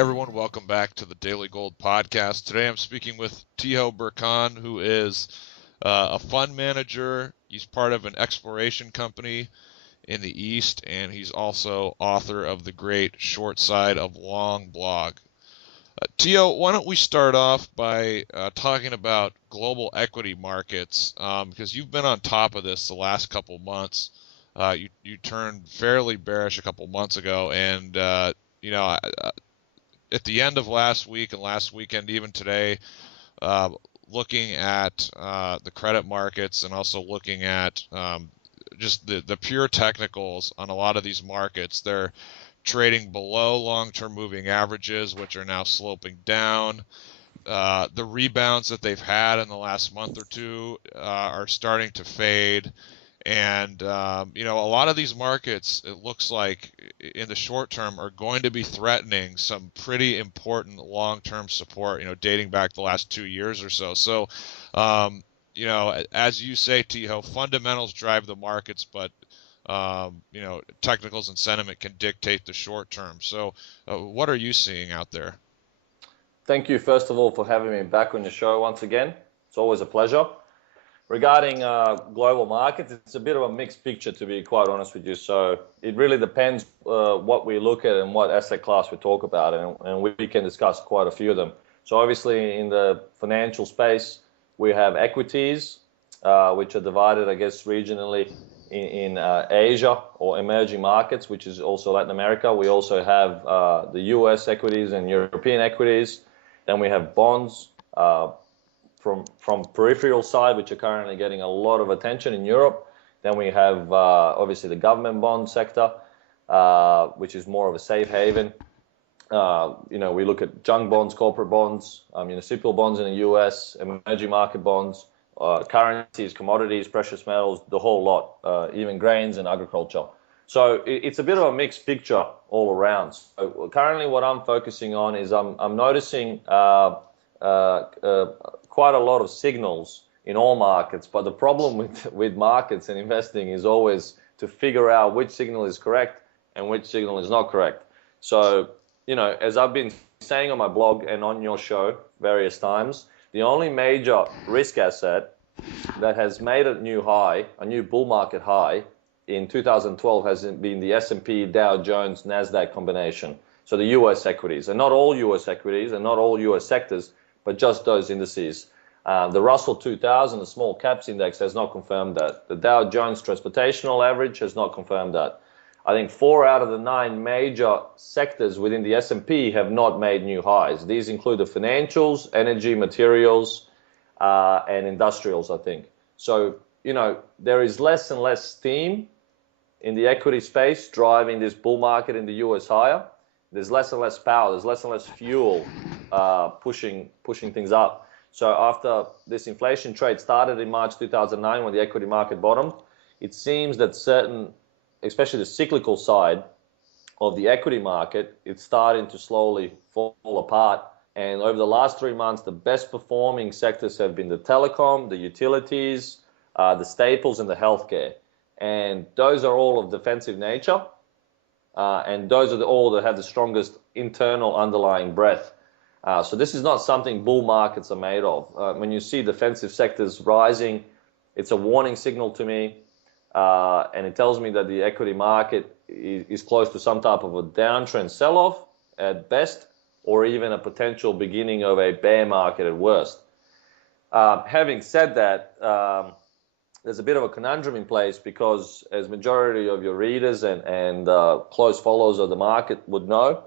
everyone, welcome back to the Daily Gold Podcast. Today I'm speaking with Tiho Brkan, who is a fund manager. He's part of an exploration company in the East, and he's also author of the great Short Side of Long blog. Tiho, why don't we start off by talking about global equity markets, because you've been on top of this the last couple months. You turned fairly bearish a couple months ago, and at the end of last week and last weekend, even today, looking at the credit markets and also looking at just the pure technicals on a lot of these markets, they're trading below long-term moving averages, which are now sloping down. The rebounds that they've had in the last month or two are starting to fade. And, a lot of these markets, it looks like in the short term, are going to be threatening some pretty important long-term support, dating back the last 2 years or so. So, as you say, Tiho, fundamentals drive the markets, but, technicals and sentiment can dictate the short term. So what are you seeing out there? Thank you, first of all, for having me back on your show once again. It's always a pleasure. Regarding global markets, it's a bit of a mixed picture, to be quite honest with you. So it really depends what we look at and what asset class we talk about, and we can discuss quite a few of them. So obviously in the financial space, we have equities, which are divided, I guess, regionally in Asia or emerging markets, which is also Latin America. We also have the US equities and European equities. Then we have bonds from peripheral side, which are currently getting a lot of attention in Europe. Then we have obviously the government bond sector, which is more of a safe haven. We look at junk bonds, corporate bonds, municipal bonds in the US, emerging market bonds, currencies, commodities, precious metals, the whole lot, even grains and agriculture. So it's a bit of a mixed picture all around. So currently what I'm focusing on is I'm noticing quite a lot of signals in all markets, but the problem with markets and investing is always to figure out which signal is correct and which signal is not correct. So, as I've been saying on my blog and on your show various times, the only major risk asset that has made a new high, a new bull market high in 2012 has been the S&P, Dow Jones, NASDAQ combination. So the US equities, and not all US equities and not all US sectors, but just those indices. The Russell 2000, the small caps index, has not confirmed that. The Dow Jones Transportational Average has not confirmed that. I think 4 out of the 9 major sectors within the S&P have not made new highs. These include the financials, energy, materials, and industrials, I think. So, there is less and less steam in the equity space driving this bull market in the US higher. There's less and less power, there's less and less fuel pushing things up. So after this inflation trade started in March 2009 when the equity market bottomed, it seems that certain, especially the cyclical side of the equity market, it's starting to slowly fall apart. And over the last 3 months, the best performing sectors have been the telecom, the utilities, the staples, and the healthcare. And those are all of defensive nature. And those are all that have the strongest internal underlying breadth. So this is not something bull markets are made of. When you see defensive sectors rising, it's a warning signal to me. And it tells me that the equity market is close to some type of a downtrend sell-off at best, or even a potential beginning of a bear market at worst. Having said that, there's a bit of a conundrum in place because, as majority of your readers and close followers of the market would know,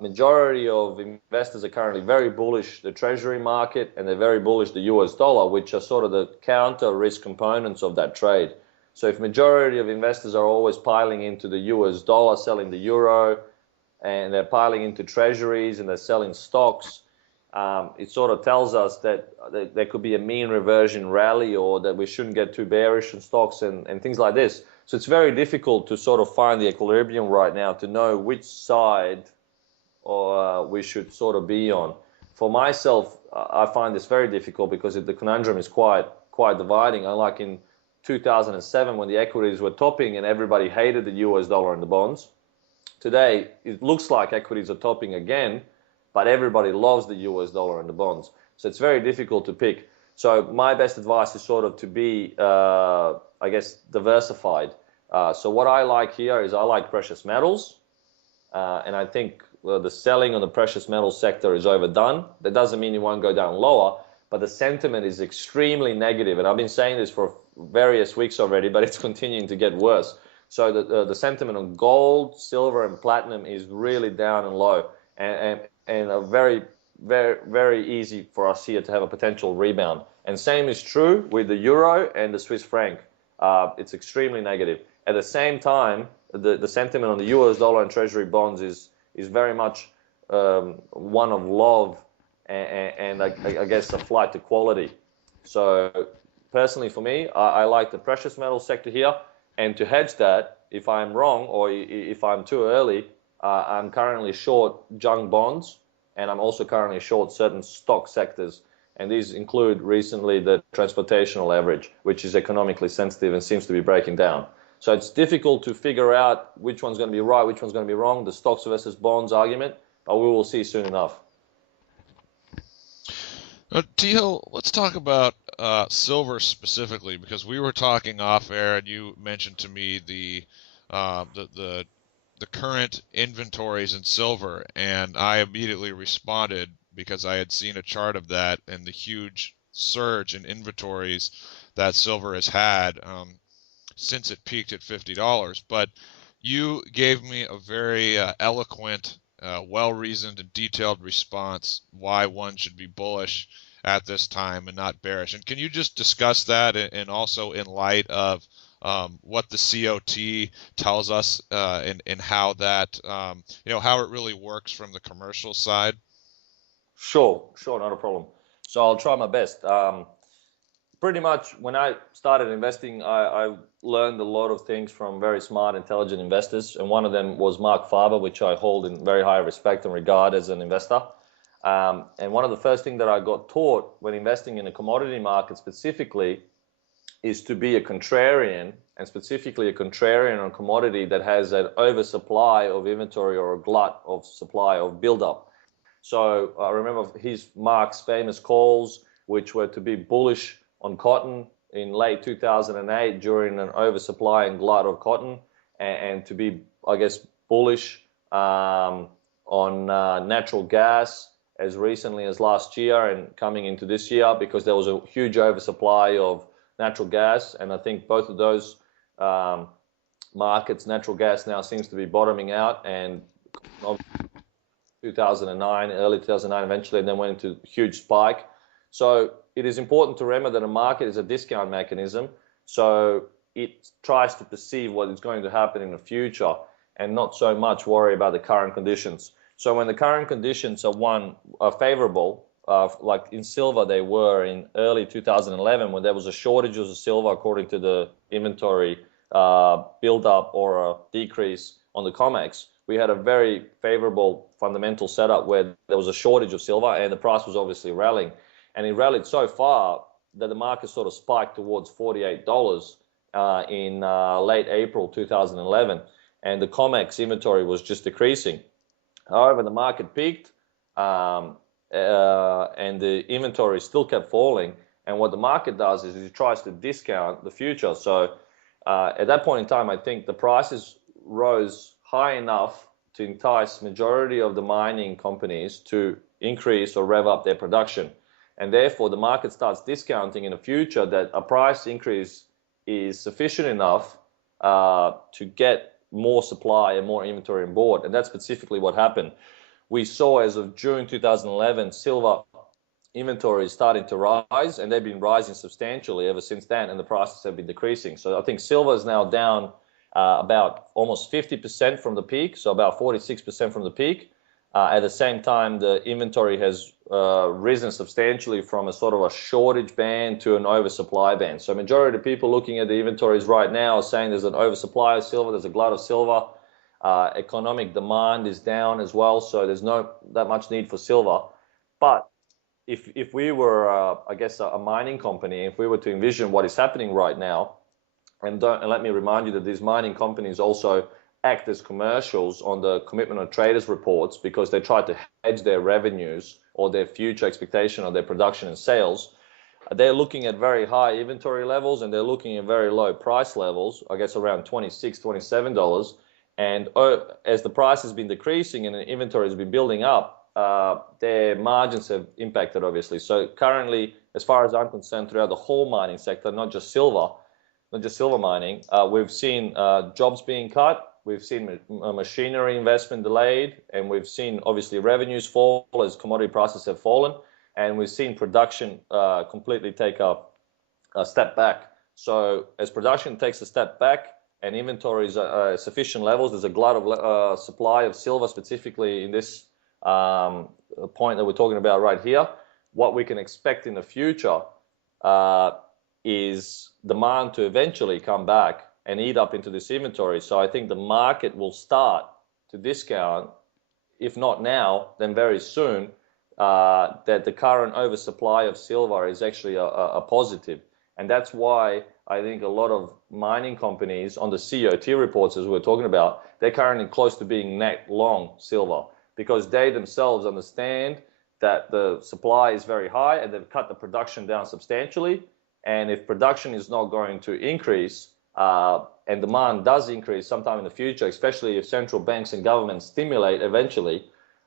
majority of investors are currently very bullish the treasury market, and they're very bullish the US dollar, which are sort of the counter risk components of that trade. So if majority of investors are always piling into the US dollar, selling the euro, and they're piling into treasuries and they're selling stocks, it sort of tells us that there could be a mean reversion rally, or that we shouldn't get too bearish in stocks and things like this. So it's very difficult to sort of find the equilibrium right now to know which side we should sort of be on. For myself, I find this very difficult because the conundrum is quite dividing. Unlike in 2007 when the equities were topping and everybody hated the US dollar and the bonds, Today, it looks like equities are topping again, but everybody loves the US dollar and the bonds. So it's very difficult to pick. So my best advice is sort of to be, I guess, diversified. So what I like here is I like precious metals. And I think the selling on the precious metals sector is overdone. That doesn't mean it won't go down lower, but the sentiment is extremely negative. And I've been saying this for various weeks already, but it's continuing to get worse. So the sentiment on gold, silver, and platinum is really down and low, and a very easy for us here to have a potential rebound. And same is true with the euro and the Swiss franc. It's extremely negative. At the same time, the sentiment on the US dollar and treasury bonds is very much one of love and I guess a flight to quality. So personally for me, I like the precious metal sector here. And to hedge that, if I'm wrong or if I'm too early, I'm currently short junk bonds, and I'm also currently short certain stock sectors. And these include recently the transportational average, which is economically sensitive and seems to be breaking down. So it's difficult to figure out which one's going to be right, which one's going to be wrong, the stocks versus bonds argument, but we will see soon enough. Tiho, let's talk about silver specifically, because we were talking off air, and you mentioned to me the current inventories in silver, and I immediately responded because I had seen a chart of that and the huge surge in inventories that silver has had since it peaked at $50. But you gave me a very eloquent, well-reasoned, and detailed response why one should be bullish at this time and not bearish. And can you just discuss that, and also in light of what the COT tells us and how that, how it really works from the commercial side? Sure, not a problem. So I'll try my best. Pretty much when I started investing, I learned a lot of things from very smart, intelligent investors. And one of them was Mark Farber, which I hold in very high respect and regard as an investor. And one of the first things that I got taught when investing in a commodity market specifically is to be a contrarian, and specifically a contrarian on a commodity that has an oversupply of inventory or a glut of supply of buildup. So I remember Mark's famous calls, which were to be bullish on cotton in late 2008 during an oversupply and glut of cotton, and to be, I guess, bullish on natural gas as recently as last year and coming into this year, because there was a huge oversupply of natural gas. And I think both of those markets, natural gas now seems to be bottoming out, and 2009, early 2009 eventually, and then went into a huge spike. So it is important to remember that a market is a discount mechanism. So it tries to perceive what is going to happen in the future and not so much worry about the current conditions. So when the current conditions are favorable, like in silver they were in early 2011, when there was a shortage of silver according to the inventory build-up or a decrease on the COMEX, we had a very favorable fundamental setup where there was a shortage of silver and the price was obviously rallying. And it rallied so far that the market sort of spiked towards $48 in late April 2011, and the COMEX inventory was just decreasing. However, the market peaked and the inventory still kept falling. And what the market does is it tries to discount the future. So at that point in time, I think the prices rose high enough to entice majority of the mining companies to increase or rev up their production. And therefore, the market starts discounting in the future that a price increase is sufficient enough to get more supply and more inventory on board. And that's specifically what happened. We saw as of June 2011, silver inventory is starting to rise, and they've been rising substantially ever since then, and the prices have been decreasing. So I think silver is now down about almost 50% from the peak, so about 46% from the peak. At the same time, the inventory has risen substantially from a sort of a shortage band to an oversupply band. So majority of people looking at the inventories right now are saying there's an oversupply of silver, there's a glut of silver. Economic demand is down as well, so there's not that much need for silver. But if we were, I guess, a mining company, if we were to envision what is happening right now, and let me remind you that these mining companies also act as commercials on the commitment of traders reports because they try to hedge their revenues or their future expectation of their production and sales. They're looking at very high inventory levels and they're looking at very low price levels, I guess around $26, $27. And as the price has been decreasing and the inventory has been building up, their margins have impacted, obviously. So currently, as far as I'm concerned, throughout the whole mining sector, not just silver mining, we've seen jobs being cut, we've seen machinery investment delayed, and we've seen obviously revenues fall as commodity prices have fallen, and we've seen production completely take a step back. So as production takes a step back and inventories are sufficient levels, there's a glut of supply of silver, specifically in this point that we're talking about right here. What we can expect in the future is demand to eventually come back and eat up into this inventory. So I think the market will start to discount, if not now, then very soon, that the current oversupply of silver is actually a positive. And that's why I think a lot of mining companies on the COT reports, as we're talking about, they're currently close to being net long silver because they themselves understand that the supply is very high and they've cut the production down substantially. And if production is not going to increase and demand does increase sometime in the future, especially if central banks and governments stimulate eventually,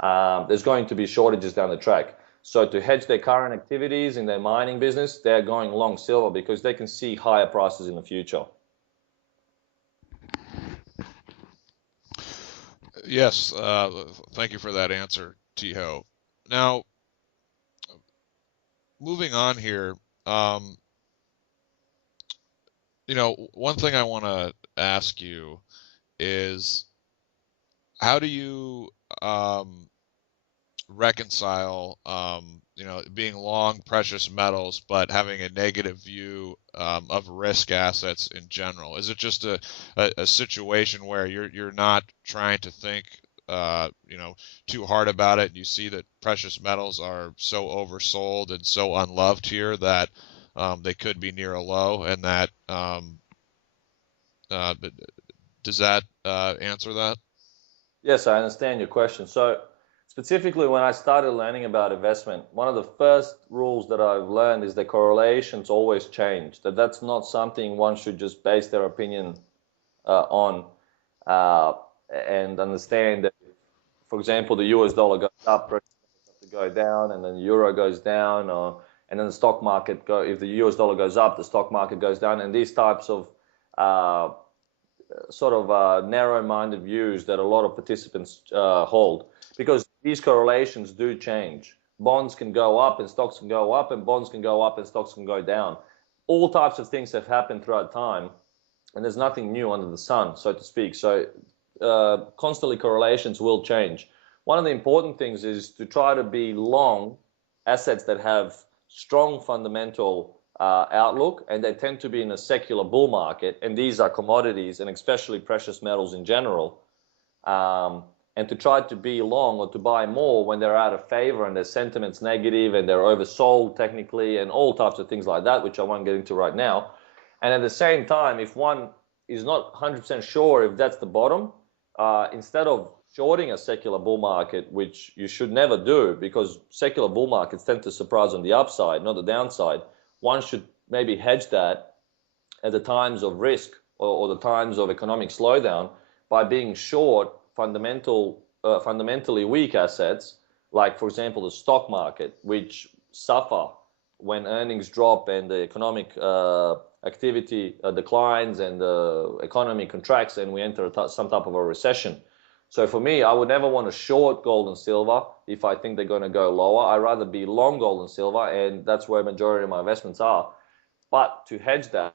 there's going to be shortages down the track. So to hedge their current activities in their mining business, they're going long silver because they can see higher prices in the future. Yes, thank you for that answer, Tiho. Now, moving on here, one thing I want to ask you is how do you reconcile, being long precious metals but having a negative view of risk assets in general? Is it just a situation where you're not trying to think too hard about it, and you see that precious metals are so oversold and so unloved here that they could be near a low, and that does that answer that? Yes, I understand your question. So specifically, when I started learning about investment, one of the first rules that I've learned is that correlations always change. That's not something one should just base their opinion on, and understand that, for example, the US dollar goes up, prices have to go down, and then the euro goes down, and then the stock market if the US dollar goes up, the stock market goes down, and these types of narrow-minded views that a lot of participants hold, because these correlations do change. Bonds can go up and stocks can go up, and bonds can go up and stocks can go down. All types of things have happened throughout time, and there's nothing new under the sun, so to speak. So constantly correlations will change. One of the important things is to try to be long assets that have strong fundamental outlook, and they tend to be in a secular bull market, and these are commodities and especially precious metals in general, and to try to be long or to buy more when they're out of favor and their sentiment's negative and they're oversold technically and all types of things like that, which I won't get into right now. And at the same time, if one is not 100% sure if that's the bottom, instead of shorting a secular bull market, which you should never do because secular bull markets tend to surprise on the upside, not the downside, one should maybe hedge that at the times of risk or the times of economic slowdown by being short fundamentally weak assets, like, for example, the stock market, which suffer when earnings drop and the economic activity declines and the economy contracts and we enter some type of a recession. So for me, I would never want to short gold and silver if I think they're going to go lower. I'd rather be long gold and silver, and that's where the majority of my investments are. But to hedge that,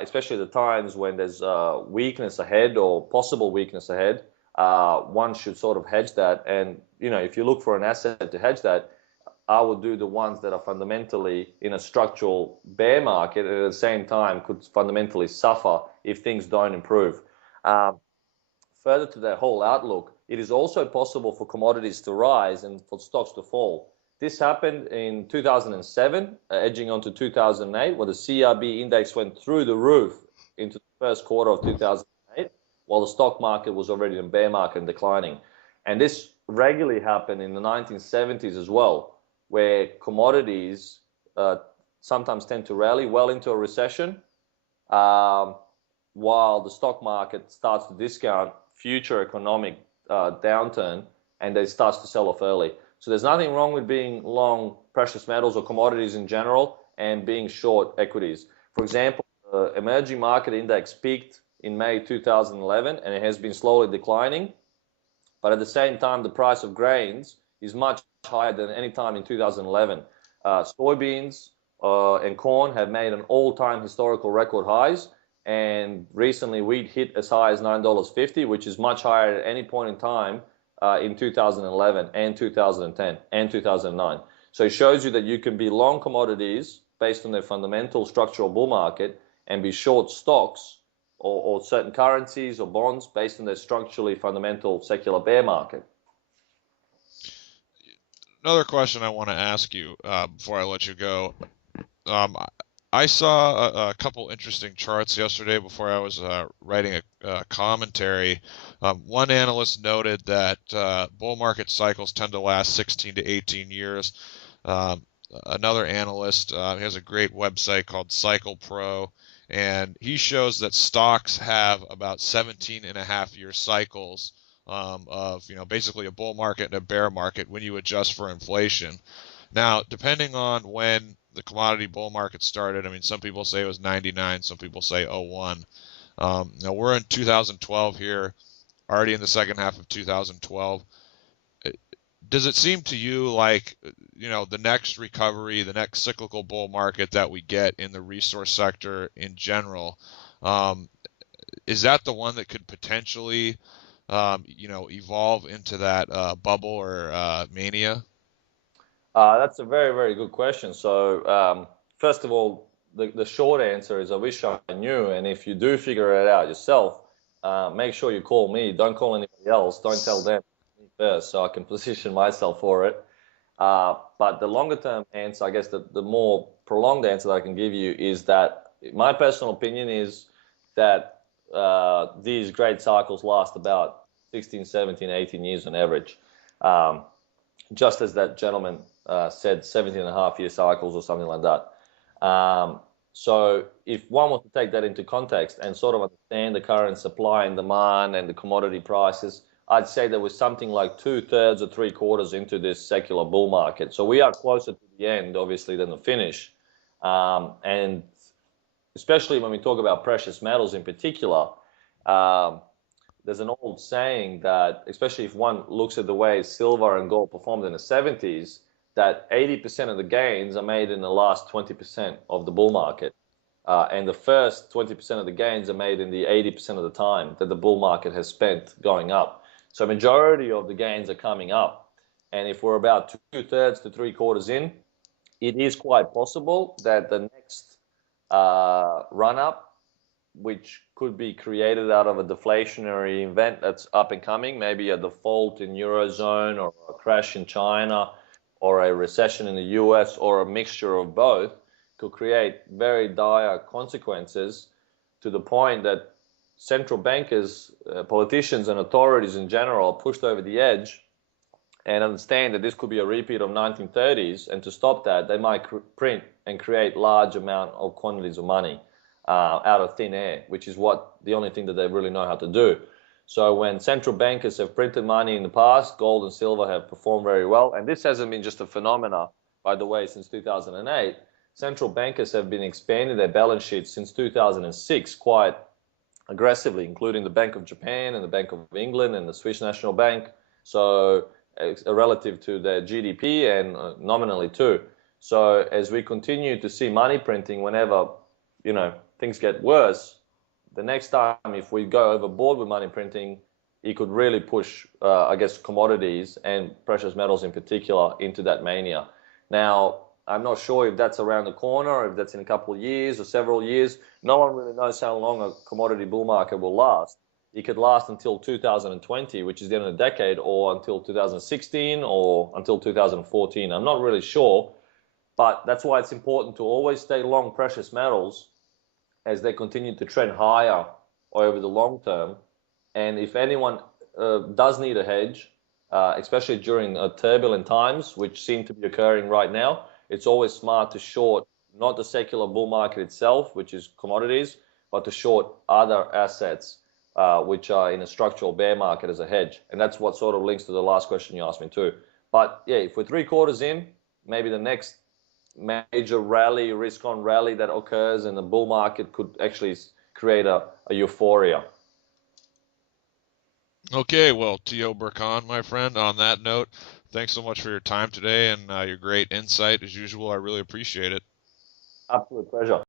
especially the times when there's weakness ahead or possible weakness ahead, one should sort of hedge that. And, if you look for an asset to hedge that, I would do the ones that are fundamentally in a structural bear market and at the same time could fundamentally suffer if things don't improve. Further to that whole outlook, it is also possible for commodities to rise and for stocks to fall. This happened in 2007, edging onto 2008, where the CRB index went through the roof into the first quarter of 2008. while the stock market was already in a bear market and declining. And this regularly happened in the 1970s as well, where commodities sometimes tend to rally well into a recession, while the stock market starts to discount future economic downturn, and they starts to sell off early. So there's nothing wrong with being long precious metals or commodities in general and being short equities. For example, the emerging market index peaked in May 2011 and it has been slowly declining. But at the same time, the price of grains is much higher than any time in 2011. Soybeans and corn have made an all-time historical record highs. And recently wheat hit as high as $9.50, which is much higher at any point in time in 2011 and 2010 and 2009. So it shows you that you can be long commodities based on their fundamental structural bull market and be short stocks or certain currencies or bonds based on their structurally fundamental secular bear market. Another question I want to ask you before I let you go. I saw a couple interesting charts yesterday before I was writing a commentary. One analyst noted that bull market cycles tend to last 16 to 18 years. Another analyst, he has a great website called Cycle Pro, and he shows that stocks have about 17.5-year cycles of, basically a bull market and a bear market when you adjust for inflation. Now, depending on when the commodity bull market started, I mean, some people say it was 99, some people say 01. Now, we're in 2012 here, already in the second half of 2012. Does it seem to you like, the next recovery, the next cyclical bull market that we get in the resource sector in general, is that the one that could potentially, evolve into that bubble or mania? That's a very, very good question. So, first of all, the short answer is I wish I knew. And if you do figure it out yourself, make sure you call me. Don't call anybody else. Don't tell them first so I can position myself for it. But the longer term answer, I guess the more prolonged answer that I can give you is that my personal opinion is that these great cycles last about 16, 17, 18 years on average. Just as that gentleman said, 17.5-year cycles or something like that. So if one was to take that into context and sort of understand the current supply and demand and the commodity prices, I'd say that we're something like 2/3 or 3/4 into this secular bull market. So we are closer to the end, obviously, than the finish. And especially when we talk about precious metals in particular, there's an old saying that, especially if one looks at the way silver and gold performed in the 70s, that 80% of the gains are made in the last 20% of the bull market. And the first 20% of the gains are made in the 80% of the time that the bull market has spent going up. So majority of the gains are coming up. And if we're about 2/3 to 3/4 in, it is quite possible that the next run-up, which could be created out of a deflationary event that's up and coming, maybe a default in Eurozone or a crash in China or a recession in the US or a mixture of both, could create very dire consequences to the point that central bankers, politicians and authorities in general are pushed over the edge and understand that this could be a repeat of 1930s, and to stop that they might print and create large amount of quantities of money out of thin air, which is the only thing that they really know how to do. So when central bankers have printed money in the past, gold and silver have performed very well. And this hasn't been just a phenomena, by the way, since 2008. Central bankers have been expanding their balance sheets since 2006 quite aggressively, including the Bank of Japan and the Bank of England and the Swiss National Bank. So relative to their GDP and nominally too. So as we continue to see money printing whenever, things get worse, the next time if we go overboard with money printing, it could really push, commodities and precious metals in particular into that mania. Now, I'm not sure if that's around the corner or if that's in a couple of years or several years. No one really knows how long a commodity bull market will last. It could last until 2020, which is the end of the decade, or until 2016 or until 2014. I'm not really sure, but that's why it's important to always stay long precious metals as they continue to trend higher over the long term, And if anyone does need a hedge, especially during turbulent times, which seem to be occurring right now, it's always smart to short not the secular bull market itself, which is commodities, but to short other assets, which are in a structural bear market as a hedge. And that's what sort of links to the last question you asked me too. But yeah, if we're 3/4 in, maybe the next major rally, risk-on rally that occurs in the bull market could actually create a euphoria. Okay, well, Tiho Brkan, my friend, on that note, thanks so much for your time today and your great insight as usual. I really appreciate it. Absolute pleasure.